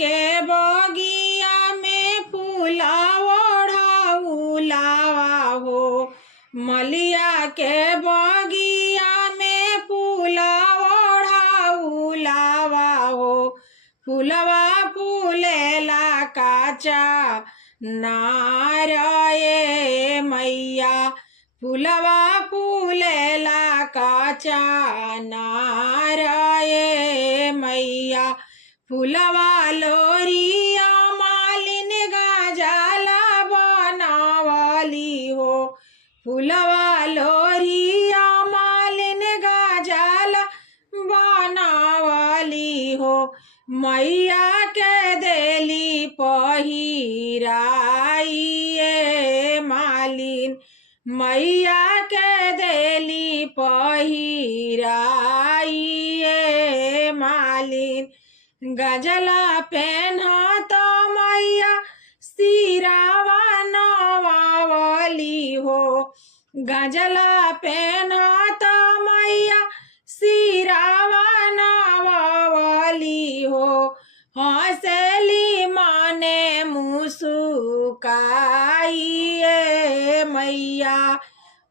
के बगिया में फूला ओढ़ाउलावा हो। मलिया के बगिया में फूला ओढ़ाउलावा हो। फूलवा फूलेला काचा नार ये मैया। फूलवा फूलेला काचा नार ये मैया। फूलवा लोरिया मालिन गाजला बनावली हो। फूलवा लोरिया मालिन गाजला बनावली हो। मैया के देली पहिराई ये मालिन। मैया के देली पहिराई ये मालिन। गजला पेन्हा तो मैया सिरावा नवावली हो। गजला पेन्हा तो मैया सिरावा नवावली हो। हंसली माने मुस्काई ये मैया।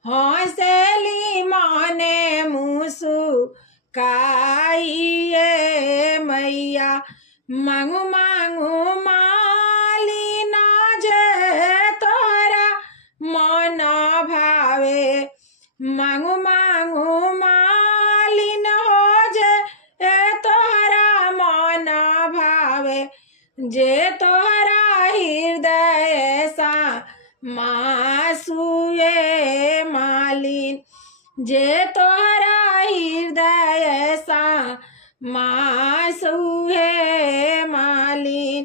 हंसली माने मुस्काई ये मैया। मांगू मांगू मालिना जे तोरा मन भावे। मांगू मांगू मालिन हो जे तोरा मन भावे। जे तोरा हृदय सा मासूए मालिन। जे तोरा हृदय सा मासूए मालिन।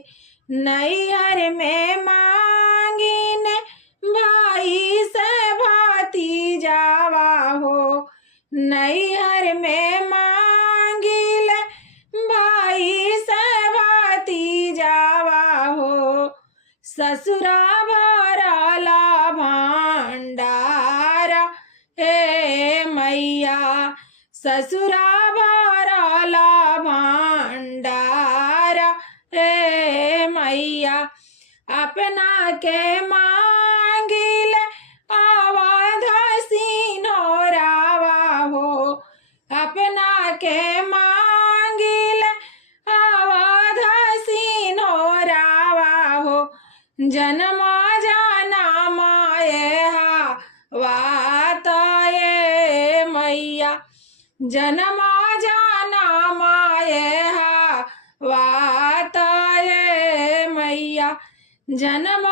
नैहर में मांगिन भाई से भतीजावा हो। नैहर में मांगिल भाई से भतीजावा हो। ससुरा भरला भंडार हे मैया। ससुरा भरला भंडार हे मैया। अपना के मांगिल आवाध सिनोरावा हो। अपना के मांगिल आवाध सिनोरावा हो। जन्म जनम हा वात ये मैया। जन्म जनम हा वात ये मैया। जन्म